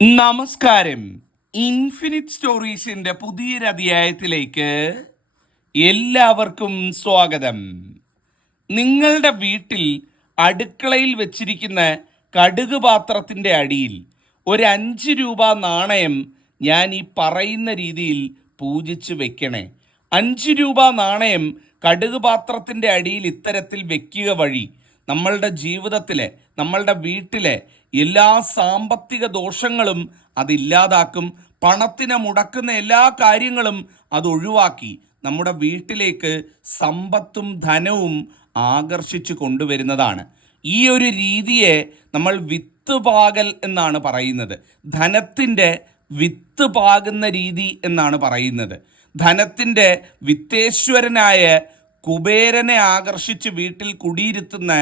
നമസ്കാരം. ഇൻഫിനിറ്റ് സ്റ്റോറീസിന്റെ പുതിയൊരധ്യായത്തിലേക്ക് എല്ലാവർക്കും സ്വാഗതം. നിങ്ങളുടെ വീട്ടിൽ അടുക്കളയിൽ വെച്ചിരിക്കുന്ന കടുക് പാത്രത്തിന്റെ അടിയിൽ ഒരു അഞ്ച് രൂപ നാണയം ഞാൻ ഈ പറയുന്ന രീതിയിൽ പൂജിച്ച് വെക്കണേ. അഞ്ച് രൂപ നാണയം കടുക് പാത്രത്തിന്റെ അടിയിൽ ഇത്തരത്തിൽ വെക്കുക വഴി നമ്മളുടെ ജീവിതത്തിലെ നമ്മളുടെ വീട്ടിലെ എല്ലാ സാമ്പത്തിക ദോഷങ്ങളും അതില്ലാതാക്കും പണത്തിനെ മുടക്കുന്ന എല്ലാ കാര്യങ്ങളും അത് ഒഴിവാക്കി നമ്മുടെ വീട്ടിലേക്ക് സമ്പത്തും ധനവും ആകർഷിച്ചു കൊണ്ടുവരുന്നതാണ്. ഈ ഒരു രീതിയെ നമ്മൾ വിത്ത് പാകൽ എന്നാണ് പറയുന്നത്. ധനത്തിന്റെ വിത്ത് പാകുന്ന രീതി എന്നാണ് പറയുന്നത്. ധനത്തിന്റെ വിത്തേശ്വരനായ കുബേരനെ ആകർഷിച്ച് വീട്ടിൽ കുടിയിരുത്തുന്ന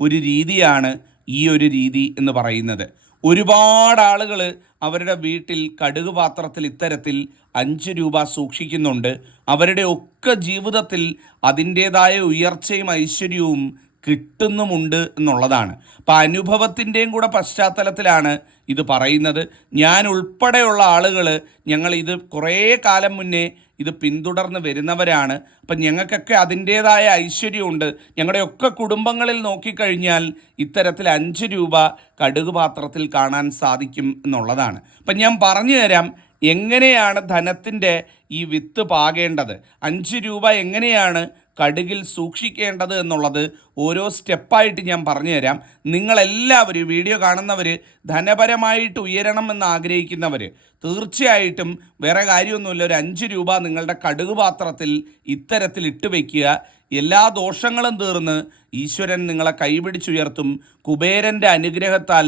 ഒരു രീതിയാണ് ഈ ഒരു രീതി എന്ന് പറയുന്നത്. ഒരുപാട് ആളുകൾ അവരുടെ വീട്ടിൽ കടുക് പാത്രത്തിൽ ഇത്തരത്തിൽ അഞ്ച് രൂപ സൂക്ഷിക്കുന്നുണ്ട്. അവരുടെ ഒക്കെ ജീവിതത്തിൽ അതിന്റേതായ ഉയർച്ചയും ഐശ്വര്യവും കിട്ടുന്നുമുണ്ട് എന്നുള്ളതാണ്. അപ്പം അനുഭവത്തിന്റെയും കൂടെ പശ്ചാത്തലത്തിലാണ് ഇത് പറയുന്നത്. ഞാൻ ഉൾപ്പെടെയുള്ള ആളുകൾ ഞങ്ങൾ ഇത് കുറേ കാലം മുന്നേ ഇത് പിന്തുടർന്ന് വരുന്നവരാണ്. അപ്പം ഞങ്ങൾക്കൊക്കെ അതിന്റേതായ ഐശ്വര്യമുണ്ട്. ഞങ്ങളുടെയൊക്കെ കുടുംബങ്ങളിൽ നോക്കിക്കഴിഞ്ഞാൽ ഇത്തരത്തിൽ അഞ്ച് രൂപ കടുക് പാത്രത്തിൽ കാണാൻ സാധിക്കും എന്നുള്ളതാണ്. അപ്പം ഞാൻ പറഞ്ഞു തരാം എങ്ങനെയാണ് ധനത്തിന്റെ ഈ വിത്ത് പാകേണ്ടത്. അഞ്ച് രൂപ എങ്ങനെയാണ് കടുകിൽ സൂക്ഷിക്കേണ്ടത് എന്നുള്ളത് ഓരോ സ്റ്റെപ്പായിട്ട് ഞാൻ പറഞ്ഞു തരാം നിങ്ങളെല്ലാവരും വീഡിയോ കാണുന്നവർ ധനപരമായിട്ട് ഉയരണം എന്ന് ആഗ്രഹിക്കുന്നവർ തീർച്ചയായിട്ടും വേറെ കാര്യമൊന്നുമില്ല. ഒരു അഞ്ച് രൂപ നിങ്ങളുടെ കടുക് പാത്രത്തിൽ ഇത്തരത്തിൽ ഇട്ട് വയ്ക്കുക എല്ലാ ദോഷങ്ങളും തീർന്ന് ഈശ്വരൻ നിങ്ങളെ കൈപിടിച്ചുയർത്തും. കുബേരന്റെ അനുഗ്രഹത്താൽ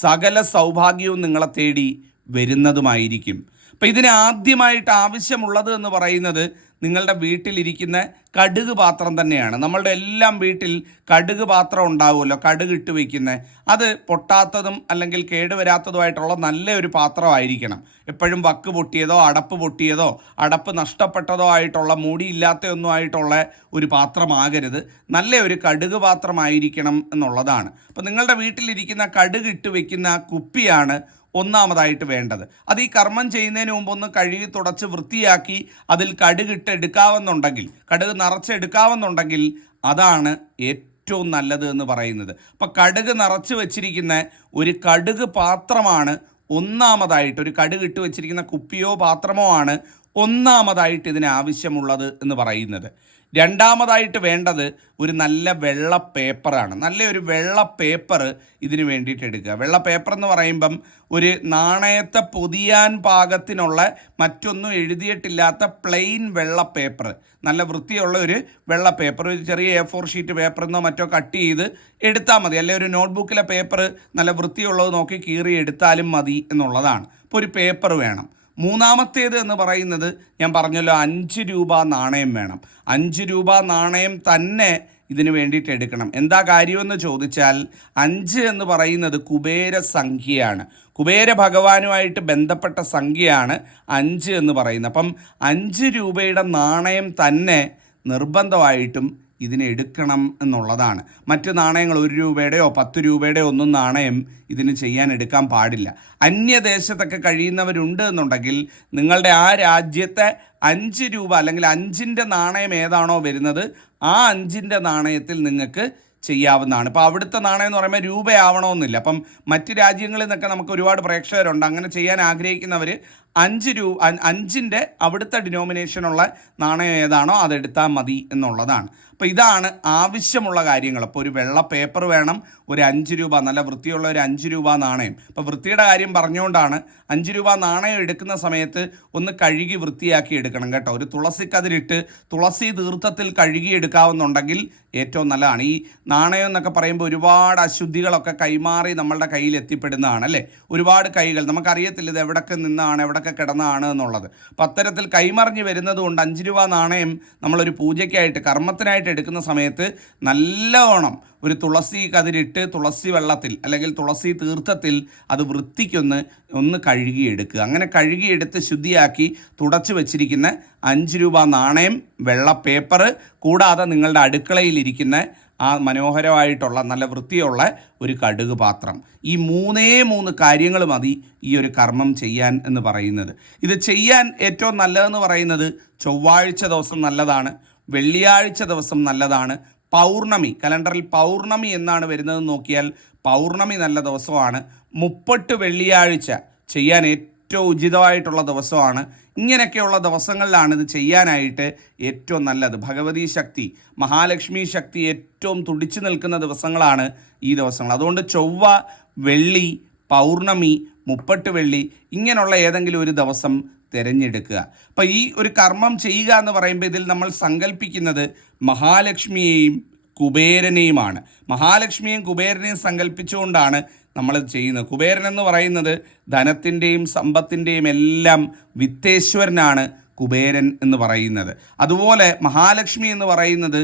സകല സൗഭാഗ്യവും നിങ്ങളെ തേടി വരുന്നതുമായിരിക്കും. അപ്പം ഇതിന് ആദ്യമായിട്ട് ആവശ്യമുള്ളത് എന്ന് പറയുന്നത് നിങ്ങളുടെ വീട്ടിലിരിക്കുന്ന കടുക് പാത്രം തന്നെയാണ്. നമ്മളുടെ എല്ലാം വീട്ടിൽ കടുക് പാത്രം ഉണ്ടാവുമല്ലോ കടുക് ഇട്ട് വയ്ക്കുന്നത് അത് പൊട്ടാത്തതും അല്ലെങ്കിൽ കേടുവരാത്തതുമായിട്ടുള്ള നല്ല ഒരു പാത്രമായിരിക്കണം. എപ്പോഴും വക്ക് പൊട്ടിയതോ അടപ്പ് പൊട്ടിയതോ അടപ്പ് നഷ്ടപ്പെട്ടതോ ആയിട്ടുള്ള മൂടിയില്ലാത്ത ഒന്നും ആയിട്ടുള്ള ഒരു പാത്രമാകരുത്. നല്ല ഒരു കടുക് പാത്രമായിരിക്കണം എന്നുള്ളതാണ്. അപ്പോൾ നിങ്ങളുടെ വീട്ടിലിരിക്കുന്ന കടുക് ഇട്ട് വയ്ക്കുന്ന കുപ്പിയാണ് ഒന്നാമതായിട്ട് വേണ്ടത്. അത് ഈ കർമ്മം ചെയ്യുന്നതിന് മുമ്പ് ഒന്ന് കഴുകി തുടച്ച് വൃത്തിയാക്കി അതിൽ കടുകിട്ട് എടുക്കാവുന്നുണ്ടെങ്കിൽ കടുക് നിറച്ചെടുക്കാവുന്നുണ്ടെങ്കിൽ അതാണ് ഏറ്റവും നല്ലത് എന്ന് പറയുന്നത്. അപ്പം കടുക് നിറച്ച് വെച്ചിരിക്കുന്ന ഒരു കടുക് പാത്രമാണ് ഒന്നാമതായിട്ട് ഒരു കടുക് ഇട്ട് വെച്ചിരിക്കുന്ന കുപ്പിയോ പാത്രമോ ആണ് ഒന്നാമതായിട്ട് ഇതിന് ആവശ്യമുള്ളത് എന്ന് പറയുന്നത്. രണ്ടാമതായിട്ട് വേണ്ടത് ഒരു നല്ല വെള്ള പേപ്പറാണ്. നല്ലൊരു വെള്ള പേപ്പർ ഇതിന് വേണ്ടിയിട്ട് എടുക്കുക. വെള്ള പേപ്പർ എന്ന് പറയുമ്പം ഒരു നാണയത്തെ പൊതിയാൻ പാകത്തിനുള്ള മറ്റൊന്നും എഴുതിയിട്ടില്ലാത്ത പ്ലെയിൻ വെള്ള പേപ്പർ നല്ല വൃത്തിയുള്ള ഒരു വെള്ള പേപ്പർ ഒരു ചെറിയ എ ഫോർ ഷീറ്റ് പേപ്പറെന്നോ മറ്റോ കട്ട് ചെയ്ത് എടുത്താൽ മതി. അല്ലെ ഒരു നോട്ട്ബുക്കിലെ പേപ്പർ നല്ല വൃത്തിയുള്ളത് നോക്കി കീറി എടുത്താലും മതി എന്നുള്ളതാണ്. അപ്പോൾ ഒരു പേപ്പർ വേണം. മൂന്നാമത്തേത് എന്ന് പറയുന്നത് ഞാൻ പറഞ്ഞല്ലോ അഞ്ച് രൂപ നാണയം വേണം. അഞ്ച് രൂപ നാണയം തന്നെ ഇതിന് വേണ്ടിയിട്ട് എടുക്കണം. എന്താ കാര്യമെന്ന് ചോദിച്ചാൽ അഞ്ച് എന്ന് പറയുന്നത് കുബേര സംഖ്യയാണ്. കുബേര ഭഗവാനുമായിട്ട് ബന്ധപ്പെട്ട സംഖ്യയാണ് അഞ്ച് എന്ന് പറയുന്നത്. അപ്പം അഞ്ച് രൂപയുടെ നാണയം തന്നെ നിർബന്ധമായിട്ടും ഇതിനെ എടുക്കണം എന്നുള്ളതാണ്. മറ്റ് നാണയങ്ങൾ ഒരു രൂപയുടെയോ പത്ത് രൂപയുടെയോ ഒന്നും നാണയം ഇതിന് ചെയ്യാൻ എടുക്കാൻ പാടില്ല. അന്യദേശത്തൊക്കെ കഴിയുന്നവരുണ്ട് എന്നുണ്ടെങ്കിൽ നിങ്ങളുടെ ആ രാജ്യത്തെ അഞ്ച് രൂപ അല്ലെങ്കിൽ അഞ്ചിന്റെ നാണയം ഏതാണോ വരുന്നത് ആ അഞ്ചിന്റെ നാണയത്തിൽ നിങ്ങൾക്ക് ചെയ്യാവുന്നതാണ്. ഇപ്പോൾ അവിടുത്തെ നാണയം എന്ന് പറയുമ്പോൾ രൂപയാവണമെന്നില്ല. അപ്പം മറ്റ് രാജ്യങ്ങളിൽ നിന്നൊക്കെ നമുക്ക് ഒരുപാട് പ്രേക്ഷകരുണ്ട്. അങ്ങനെ ചെയ്യാൻ ആഗ്രഹിക്കുന്നവർ അഞ്ച് രൂപ അഞ്ചിന്റെ അവിടുത്തെ ഡിനോമിനേഷനുള്ള നാണയം ഏതാണോ അതെടുത്താൽ മതി എന്നുള്ളതാണ്. അപ്പോൾ ഇതാണ് ആവശ്യമുള്ള കാര്യങ്ങൾ. അപ്പോൾ ഒരു വെള്ള പേപ്പർ വേണം ഒരു അഞ്ച് രൂപ നല്ല വൃത്തിയുള്ള ഒരു അഞ്ച് രൂപ നാണയം. അപ്പോൾ വൃത്തിയുടെ കാര്യം പറഞ്ഞുകൊണ്ടാണ് അഞ്ച് രൂപ നാണയം എടുക്കുന്ന സമയത്ത് ഒന്ന് കഴുകി വൃത്തിയാക്കി എടുക്കണം കേട്ടോ. ഒരു തുളസിക്കതിരിട്ട് തുളസി തീർത്ഥത്തിൽ കഴുകി എടുക്കാവുന്നുണ്ടെങ്കിൽ ഏറ്റവും നല്ലതാണ്. ഈ നാണയം എന്നൊക്കെ പറയുമ്പോൾ ഒരുപാട് അശുദ്ധികളൊക്കെ കൈമാറി നമ്മളുടെ കയ്യിൽ എത്തിപ്പെടുന്നതാണ് അല്ലേ? ഒരുപാട് കൈകൾ. നമുക്കറിയത്തില്ല ഇത് എവിടൊക്കെ നിന്നാണ് എവിടൊക്കെ കിടന്നാണ് എന്നുള്ളത്. അപ്പം അത്തരത്തിൽ കൈമറിഞ്ഞ് വരുന്നത് കൊണ്ട് അഞ്ച് രൂപ നാണയം നമ്മളൊരു പൂജയ്ക്കായിട്ട് കർമ്മത്തിനായിട്ട് എടുക്കുന്ന സമയത്ത് നല്ലവണ്ണം ഒരു തുളസി കതിരിട്ട് തുളസി വെള്ളത്തിൽ അല്ലെങ്കിൽ തുളസി തീർത്ഥത്തിൽ അത് വൃത്തിക്കൊന്ന് ഒന്ന് കഴുകിയെടുക്കുക. അങ്ങനെ കഴുകിയെടുത്ത് ശുദ്ധിയാക്കി തുടച്ചു വെച്ചിരിക്കുന്ന അഞ്ച് രൂപ നാണയം വെള്ള പേപ്പർ കൂടാതെ നിങ്ങളുടെ അടുക്കളയിലിരിക്കുന്ന ആ മനോഹരമായിട്ടുള്ള നല്ല വൃത്തിയുള്ള ഒരു കടുക് പാത്രം. ഈ മൂന്നേ മൂന്ന് കാര്യങ്ങൾ മതി ഈ ഒരു കർമ്മം ചെയ്യാൻ എന്ന് പറയുന്നത്. ഇത് ചെയ്യാൻ ഏറ്റവും നല്ലതെന്ന് പറയുന്നത് ചൊവ്വാഴ്ച ദിവസം നല്ലതാണ് വെള്ളിയാഴ്ച ദിവസം നല്ലതാണ് പൗർണമി കലണ്ടറിൽ പൗർണമി എന്നാണ് വരുന്നത് നോക്കിയാൽ പൗർണമി നല്ല ദിവസമാണ്. മുപ്പട്ട് വെള്ളിയാഴ്ച ചെയ്യാൻ ഏറ്റവും ഉചിതമായിട്ടുള്ള ദിവസമാണ്. ഇങ്ങനെയൊക്കെയുള്ള ദിവസങ്ങളിലാണ് ഇത് ചെയ്യാനായിട്ട് ഏറ്റവും നല്ലത്. ഭഗവതി ശക്തി മഹാലക്ഷ്മി ശക്തി ഏറ്റവും തുടിച്ചു നിൽക്കുന്ന ദിവസങ്ങളാണ് ഈ ദിവസങ്ങൾ. അതുകൊണ്ട് ചൊവ്വ വെള്ളി പൗർണമി മുപ്പട്ട് വെള്ളി ഇങ്ങനെയുള്ള ഏതെങ്കിലും ഒരു ദിവസം തിരഞ്ഞെടുക്കുക. അപ്പം ഈ ഒരു കർമ്മം ചെയ്യുക എന്ന് പറയുമ്പോൾ ഇതിൽ നമ്മൾ സങ്കല്പിക്കുന്നത് മഹാലക്ഷ്മിയെയും കുബേരനെയുമാണ്. മഹാലക്ഷ്മിയും കുബേരനെയും സങ്കല്പിച്ചുകൊണ്ടാണ് നമ്മൾ ചെയ്യുന്നത്. കുബേരൻ എന്ന് പറയുന്നത് ധനത്തിന്റെയും സമ്പത്തിന്റെയും എല്ലാം വിത്തേശ്വരനാണ് കുബേരൻ എന്ന് പറയുന്നത്. അതുപോലെ മഹാലക്ഷ്മി എന്ന് പറയുന്നത്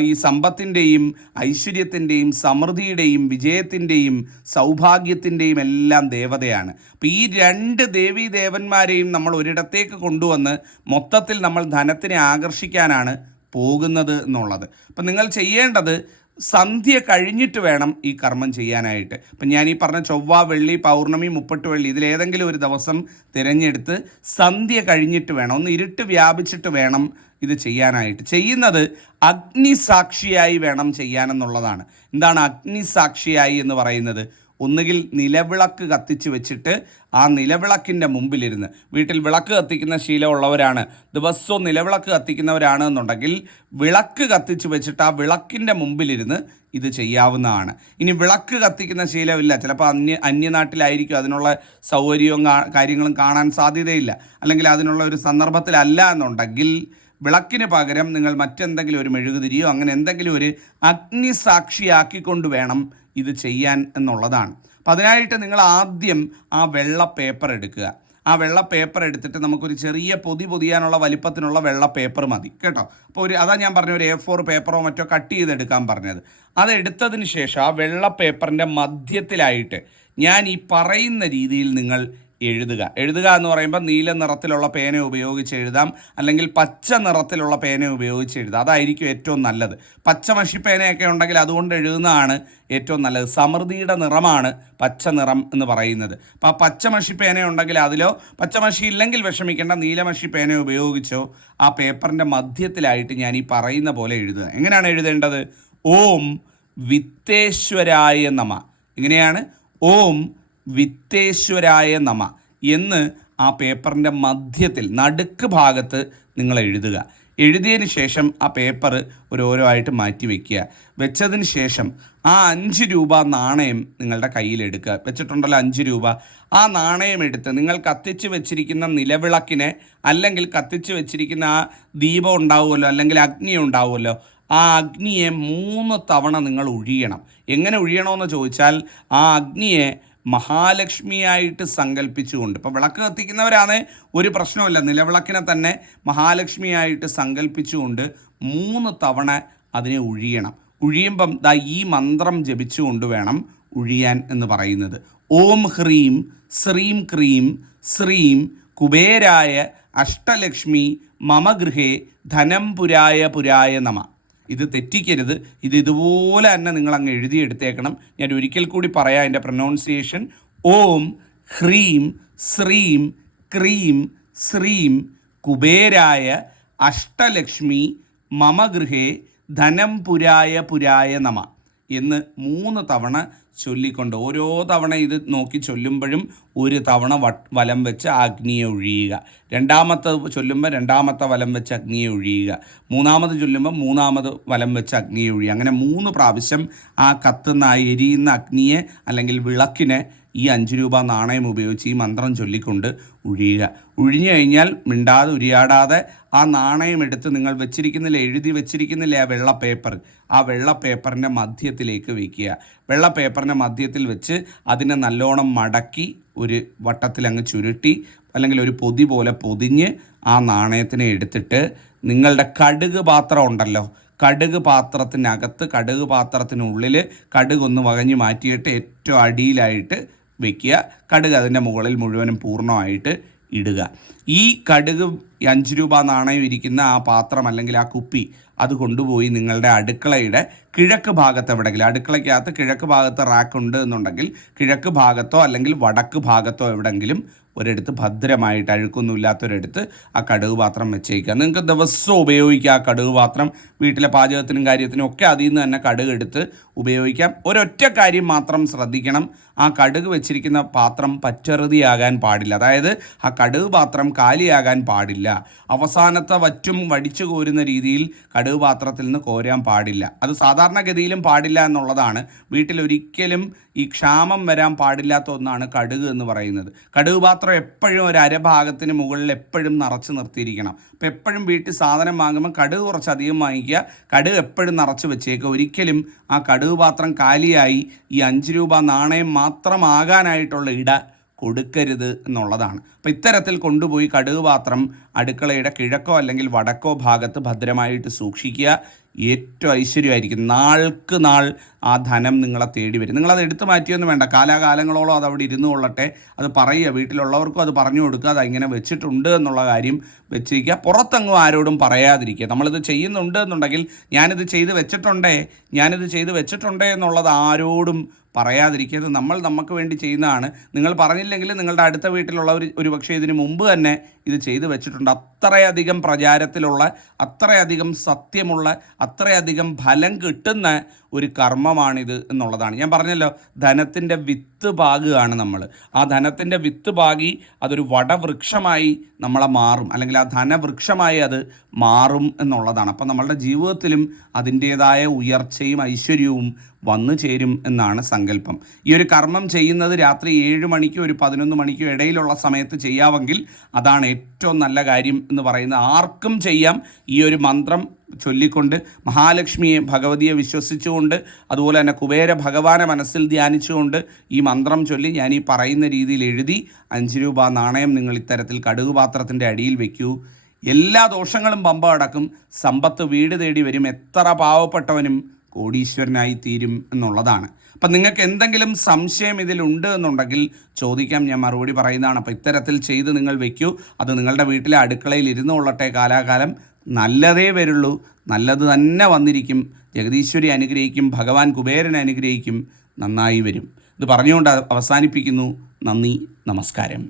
ഈ സമ്പത്തിന്റെയും ഐശ്വര്യത്തിന്റെയും സമൃദ്ധിയുടെയും വിജയത്തിന്റെയും സൗഭാഗ്യത്തിന്റെയും എല്ലാം ദേവതയാണ്. അപ്പോൾ ഈ രണ്ട് ദേവീ ദേവന്മാരെയും നമ്മൾ ഒരിടത്തേക്ക് കൊണ്ടുവന്ന് മൊത്തത്തിൽ നമ്മൾ ധനത്തിനെ ആകർഷിക്കാനാണ് പോകുന്നത് എന്നുള്ളത്. അപ്പം നിങ്ങൾ ചെയ്യേണ്ടത് സന്ധ്യ കഴിഞ്ഞിട്ട് വേണം ഈ കർമ്മം ചെയ്യാനായിട്ട്. ഇപ്പം ഞാൻ ഈ പറഞ്ഞ ചൊവ്വ വെള്ളി പൗർണമി മുപ്പട്ട് വെള്ളി ഇതിലേതെങ്കിലും ഒരു ദിവസം തിരഞ്ഞെടുത്ത് സന്ധ്യ കഴിഞ്ഞിട്ട് വേണം. ഒന്ന് ഇരുട്ട് വ്യാപിച്ചിട്ട് വേണം ഇത് ചെയ്യാനായിട്ട്. ചെയ്യുന്നത് അഗ്നിസാക്ഷിയായി വേണം ചെയ്യാനെന്നുള്ളതാണ്. എന്താണ് അഗ്നിസാക്ഷിയായി എന്ന് പറയുന്നത്? ഒന്നുകിൽ നിലവിളക്ക് കത്തിച്ച് വെച്ചിട്ട് ആ നിലവിളക്കിന്റെ മുമ്പിലിരുന്ന്. വീട്ടിൽ വിളക്ക് കത്തിക്കുന്ന ശീലമുള്ളവരാണ്. ദിവസവും നിലവിളക്ക് കത്തിക്കുന്നവരാണ് എന്നുണ്ടെങ്കിൽ വിളക്ക് കത്തിച്ച് വെച്ചിട്ട് ആ വിളക്കിന്റെ മുമ്പിലിരുന്ന് ഇത് ചെയ്യാവുന്നതാണ്. ഇനി വിളക്ക് കത്തിക്കുന്ന ശീലമില്ല. ചിലപ്പോൾ അന്യ അന്യനാട്ടിലായിരിക്കും അതിനുള്ള സൗകര്യവും കാര്യങ്ങളും കാണാൻ സാധ്യതയില്ല. അല്ലെങ്കിൽ അതിനുള്ള ഒരു സന്ദർഭത്തിലല്ല എന്നുണ്ടെങ്കിൽ വിളക്കിന് പകരം നിങ്ങൾ മറ്റെന്തെങ്കിലും ഒരു മെഴുകുതിരിയോ അങ്ങനെ എന്തെങ്കിലും ഒരു അഗ്നിസാക്ഷിയാക്കിക്കൊണ്ട് വേണം ഇത് ചെയ്യാൻ എന്നുള്ളതാണ്. അപ്പം അതിനായിട്ട് നിങ്ങൾ ആദ്യം ആ വെള്ള പേപ്പർ എടുക്കുക. ആ വെള്ള പേപ്പർ എടുത്തിട്ട് നമുക്കൊരു ചെറിയ പൊതി പൊതിയാനുള്ള വലിപ്പത്തിനുള്ള വെള്ള പേപ്പർ മതി. കേട്ടോ? അപ്പോൾ ഒരു അതാ ഞാൻ പറഞ്ഞ ഒരു എ ഫോർ പേപ്പറോ മറ്റോ കട്ട് ചെയ്തെടുക്കാൻ പറഞ്ഞത്. അതെടുത്തതിന് ശേഷം ആ വെള്ള പേപ്പറിന്റെ മധ്യത്തിലായിട്ട് ഞാൻ ഈ പറയുന്ന രീതിയിൽ നിങ്ങൾ എഴുതുക. എഴുതുക എന്ന് പറയുമ്പോൾ നീല നിറത്തിലുള്ള പേന ഉപയോഗിച്ച് എഴുതാം. അല്ലെങ്കിൽ പച്ച നിറത്തിലുള്ള പേന ഉപയോഗിച്ച് എഴുതാം. അതായിരിക്കും ഏറ്റവും നല്ലത്. പച്ച മഷിപ്പേനയൊക്കെ ഉണ്ടെങ്കിൽ അതുകൊണ്ട് എഴുതുന്നതാണ് ഏറ്റവും നല്ലത്. സമൃദ്ധിയുടെ നിറമാണ് പച്ച നിറം എന്ന് പറയുന്നത്. അപ്പോൾ ആ പച്ച മഷിപ്പേന ഉണ്ടെങ്കിൽ അതിലോ പച്ചമഷി ഇല്ലെങ്കിൽ വിഷമിക്കേണ്ട നീലമഷി പേന ഉപയോഗിച്ചോ ആ പേപ്പറിന്റെ മധ്യത്തിലായിട്ട് ഞാൻ ഈ പറയുന്ന പോലെ എഴുതുക. എങ്ങനെയാണ് എഴുതേണ്ടത്? ഓം വിത്തേശ്വരായ നമ. ഇങ്ങനെയാണ് ഓം വിത്തേശ്വരായ നമ എന്ന് ആ പേപ്പറിന്റെ മധ്യത്തിൽ നടുക്ക് ഭാഗത്ത് നിങ്ങൾ എഴുതുക. എഴുതിയതിന് ശേഷം ആ പേപ്പർ ഓരോരോ ആയിട്ട് മാറ്റി വെക്കുക. വെച്ചതിന് ശേഷം ആ അഞ്ച് രൂപ നാണയം നിങ്ങളുടെ കയ്യിലെടുക്കുക വെച്ചിട്ടുണ്ടല്ലോ അഞ്ച് രൂപ. ആ നാണയം എടുത്ത് നിങ്ങൾ കത്തിച്ച് വെച്ചിരിക്കുന്ന നിലവിളക്കിനെ അല്ലെങ്കിൽ കത്തിച്ച് വെച്ചിരിക്കുന്ന ആ ദീപം ഉണ്ടാവുമല്ലോ അല്ലെങ്കിൽ അഗ്നി ഉണ്ടാവുമല്ലോ ആ അഗ്നിയെ മൂന്ന് തവണ നിങ്ങൾ ഒഴിയണം എങ്ങനെ ഒഴിയണമെന്ന് ചോദിച്ചാൽ ആ അഗ്നിയെ മഹാലക്ഷ്മിയായിട്ട് സങ്കല്പിച്ചുകൊണ്ട് ഇപ്പോൾ വിളക്ക് കത്തിക്കുന്നവരാണ് ഒരു പ്രശ്നമില്ല നിലവിളക്കിനെ തന്നെ മഹാലക്ഷ്മിയായിട്ട് സങ്കല്പിച്ചുകൊണ്ട് മൂന്ന് തവണ അതിനെ ഒഴിയണം ഒഴിയുമ്പം ദാ ഈ മന്ത്രം ജപിച്ചുകൊണ്ട് വേണം ഒഴിയാൻ എന്ന് പറയുന്നത്. ഓം ഹ്രീം ശ്രീം ക്രീം ശ്രീം കുബേരായ അഷ്ടലക്ഷ്മി മമ ഗൃഹേ ധനം പുരായ പുരായ നമ. ഇത് തെറ്റിക്കരുത്. ഇത് ഇതുപോലെ തന്നെ നിങ്ങൾ അങ്ങ് എഴുതിയെടുത്തേക്കണം. ഞാൻ ഒരിക്കൽ കൂടി പറയാം എന്റെ പ്രൊനൗൺസിയേഷൻ ഓം ഹ്രീം ശ്രീം ക്രീം ശ്രീം കുബേരായ അഷ്ടലക്ഷ്മി മമ ഗൃഹേ ധനം പുരായ പുരായ നമ എന്ന് മൂന്ന് തവണ ചൊല്ലിക്കൊണ്ട് ഓരോ തവണ ഇത് നോക്കി ചൊല്ലുമ്പോഴും ഒരു തവണ വ- വലം വെച്ച് അഗ്നിയെ ഒഴിയുക. രണ്ടാമത്തെ ചൊല്ലുമ്പോൾ രണ്ടാമത്തെ വലം വെച്ച് അഗ്നിയെ ഒഴിയുക. മൂന്നാമത് ചൊല്ലുമ്പോൾ മൂന്നാമത് വലം വെച്ച് അഗ്നിയെ ഒഴിയുക. അങ്ങനെ മൂന്ന് പ്രാവശ്യം ആ കത്തുന്ന ആ എരിയുന്ന അഗ്നിയെ അല്ലെങ്കിൽ വിളക്കിനെ ഈ അഞ്ച് രൂപ നാണയം ഉപയോഗിച്ച് ഈ മന്ത്രം ചൊല്ലിക്കൊണ്ട് ഒഴിയുക. ഒഴിഞ്ഞു കഴിഞ്ഞാൽ മിണ്ടാതെ ഉരിയാടാതെ ആ നാണയം എടുത്ത് നിങ്ങൾ വെച്ചിരിക്കുന്നില്ല എഴുതി വെച്ചിരിക്കുന്നില്ല ആ വെള്ള പേപ്പർ ആ വെള്ള പേപ്പറിന്റെ മധ്യത്തിലേക്ക് വയ്ക്കുക വെള്ള പേപ്പറിന്റെ മധ്യത്തിൽ വെച്ച് അതിനെ നല്ലോണം മടക്കി ഒരു വട്ടത്തിൽ അങ്ങ് ചുരുട്ടി അല്ലെങ്കിൽ ഒരു പൊതി പോലെ പൊതിഞ്ഞ് ആ നാണയത്തിനെ എടുത്തിട്ട് നിങ്ങളുടെ കടുക് പാത്രം ഉണ്ടല്ലോ. കടുക് പാത്രത്തിനകത്ത് കടുക് പാത്രത്തിനുള്ളിൽ കടുക് ഒന്ന് വകഞ്ഞ് മാറ്റിയിട്ട് ഏറ്റവും അടിയിലായിട്ട് വെക്കുക. കടുക് അതിന്റെ മുകളിൽ മുഴുവനും പൂർണമായിട്ട് ഇടുക. ഈ കടുക് അഞ്ച് രൂപ നാണയം ഇരിക്കുന്ന ആ പാത്രം അല്ലെങ്കിൽ ആ കുപ്പി അത് കൊണ്ടുപോയി നിങ്ങളുടെ അടുക്കളയുടെ കിഴക്ക് ഭാഗത്ത് എവിടെയെങ്കിലും അടുക്കളയ്ക്കകത്ത് കിഴക്ക് ഭാഗത്ത് റാക്ക് ഉണ്ട് എന്നുണ്ടെങ്കിൽ കിഴക്ക് ഭാഗത്തോ അല്ലെങ്കിൽ വടക്ക് ഭാഗത്തോ എവിടെയെങ്കിലും ഒരിടത്ത് ഭദ്രമായിട്ട് അഴുക്കൊന്നുമില്ലാത്തൊരിടത്ത് ആ കടുക് പാത്രം വെച്ചേക്കുക. നിങ്ങൾക്ക് ദിവസവും ഉപയോഗിക്കുക ആ കടുക് പാത്രം. വീട്ടിലെ പാചകത്തിനും കാര്യത്തിനും ഒക്കെ അതിൽ നിന്ന് തന്നെ കടുക് എടുത്ത് ഉപയോഗിക്കാം. ഒരൊറ്റ കാര്യം മാത്രം ശ്രദ്ധിക്കണം. ആ കടുക് വെച്ചിരിക്കുന്ന പാത്രം പച്ചറുതിയാകാൻ പാടില്ല. അതായത് ആ കടുക് പാത്രം കാലിയാകാൻ പാടില്ല. അവസാനത്തെ വറ്റും വടിച്ചു കോരുന്ന രീതിയിൽ കടുക് പാത്രത്തിൽ നിന്ന് കോരാൻ പാടില്ല. അത് സാധാരണഗതിയിലും പാടില്ല എന്നുള്ളതാണ്. വീട്ടിൽ ഒരിക്കലും ഈ ക്ഷാമം വരാൻ പാടില്ലാത്ത ഒന്നാണ് കടുക് എന്ന് പറയുന്നത്. കടുക് പാത്രം എപ്പോഴും ഒരു അരഭാഗത്തിന് മുകളിൽ എപ്പോഴും നിറച്ച് നിർത്തിയിരിക്കണം. അപ്പോൾ എപ്പോഴും വീട്ടിൽ സാധനം വാങ്ങുമ്പോൾ കടുക് കുറച്ച് അധികം വാങ്ങിക്കുക. കടുക് എപ്പോഴും നിറച്ച് വെച്ചേക്കുക. ഒരിക്കലും ആ കടുക് പാത്രം കാലിയായി ഈ അഞ്ച് രൂപ നാണയം മാത്രമാകാനായിട്ടുള്ള ഇട കൊടുക്കരുത് എന്നുള്ളതാണ്. അപ്പോൾ ഇത്തരത്തിൽ കൊണ്ടുപോയി കടുക് പാത്രം അടുക്കളയുടെ കിഴക്കോ അല്ലെങ്കിൽ വടക്കോ ഭാഗത്ത് ഭദ്രമായിട്ട് സൂക്ഷിക്കുക. ഏറ്റവും ഐശ്വര്യമായിരിക്കും. നാൾക്ക് നാൾ ആ ധനം നിങ്ങളെ തേടി വരും. നിങ്ങളത് എടുത്തു മാറ്റിയൊന്നും വേണ്ട. കാലാകാലങ്ങളോളം അത് അവിടെ ഇരുന്ന് കൊള്ളട്ടെ. അത് പറയുക. വീട്ടിലുള്ളവർക്കും അത് പറഞ്ഞു കൊടുക്കുക. അത് ഇങ്ങനെ വെച്ചിട്ടുണ്ട് എന്നുള്ള കാര്യം വെച്ചിരിക്കുക. പുറത്തെങ്ങും ആരോടും പറയാതിരിക്കുക. നമ്മളിത് ചെയ്യുന്നുണ്ട് എന്നുണ്ടെങ്കിൽ ഞാനിത് ചെയ്ത് വെച്ചിട്ടുണ്ടേ ഞാനിത് ചെയ്ത് വെച്ചിട്ടുണ്ടേ എന്നുള്ളത് ആരോടും പറയാതിരിക്കരുത് നമ്മൾ നമുക്ക് വേണ്ടി ചെയ്യുന്നതാണ്. നിങ്ങൾ പറഞ്ഞില്ലെങ്കിൽ നിങ്ങളുടെ അടുത്ത വീട്ടിലുള്ളവർ ഒരു പക്ഷേ ഇതിന് മുമ്പ് തന്നെ ഇത് ചെയ്തു വെച്ചിട്ടുണ്ട്. അത്രയധികം പ്രചാരത്തിലുള്ള അത്രയധികം സത്യമുള്ള അത്രയധികം ഫലം കിട്ടുന്ന ഒരു കർമ്മമാണിത് എന്നുള്ളതാണ്. ഞാൻ പറഞ്ഞല്ലോ ധനത്തിന്റെ വിത്ത് പാകുകയാണ് നമ്മൾ ആ ധനത്തിന്റെ വിത്ത് ഭാഗി അതൊരു വടവൃക്ഷമായി നമ്മളെ മാറും. അല്ലെങ്കിൽ ആ ധനവൃക്ഷമായി അത് മാറും എന്നുള്ളതാണ്. അപ്പം നമ്മളുടെ ജീവിതത്തിലും അതിന്റേതായ ഉയർച്ചയും ഐശ്വര്യവും വന്നു ചേരും എന്നാണ് സങ്കല്പം. ഈ ഒരു കർമ്മം ചെയ്യുന്നത് രാത്രി ഏഴ് മണിക്കോ ഒരു പതിനൊന്ന് മണിക്കോ ഇടയിലുള്ള സമയത്ത് ചെയ്യാമെങ്കിൽ അതാണ് ഏറ്റവും നല്ല കാര്യം എന്ന് പറയുന്നത്. ആർക്കും ചെയ്യാം. ഈ ഒരു മന്ത്രം ചൊല്ലിക്കൊണ്ട് മഹാലക്ഷ്മിയെ ഭഗവതിയെ വിശ്വസിച്ചുകൊണ്ട് അതുപോലെ തന്നെ കുബേര ഭഗവാനെ മനസ്സിൽ ധ്യാനിച്ചുകൊണ്ട് ഈ മന്ത്രം ചൊല്ലി ഞാൻ ഈ പറയുന്ന രീതിയിൽ എഴുതി അഞ്ച് രൂപ നാണയം നിങ്ങൾ ഇത്തരത്തിൽ കടുക് പാത്രത്തിന്റെ അടിയിൽ വെക്കൂ. എല്ലാ ദോഷങ്ങളും പമ്പ അടക്കും. സമ്പത്ത് വീട് തേടി വരും. എത്ര പാവപ്പെട്ടവനും കോടീശ്വരനായി തീരും എന്നുള്ളതാണ്. അപ്പം നിങ്ങൾക്ക് എന്തെങ്കിലും സംശയം ഇതിലുണ്ട് എന്നുണ്ടെങ്കിൽ ചോദിക്കാം. ഞാൻ മറുപടി പറയുന്നതാണ്. അപ്പോൾ ഇത്തരത്തിൽ ചെയ്ത് നിങ്ങൾ വെക്കൂ. അത് നിങ്ങളുടെ വീട്ടിലെ അടുക്കളയിൽ ഇരുന്ന് കൊള്ളട്ടെ കാലാകാലം. നല്ലതേ വരുള്ളൂ. നല്ലത് തന്നെ വന്നിരിക്കും. ജഗദീശ്വരി അനുഗ്രഹിക്കും. ഭഗവാൻ കുബേരൻ അനുഗ്രഹിക്കും. നന്നായി വരും. ഇത് പറഞ്ഞുകൊണ്ട് അവസാനിപ്പിക്കുന്നു. നന്ദി. നമസ്കാരം.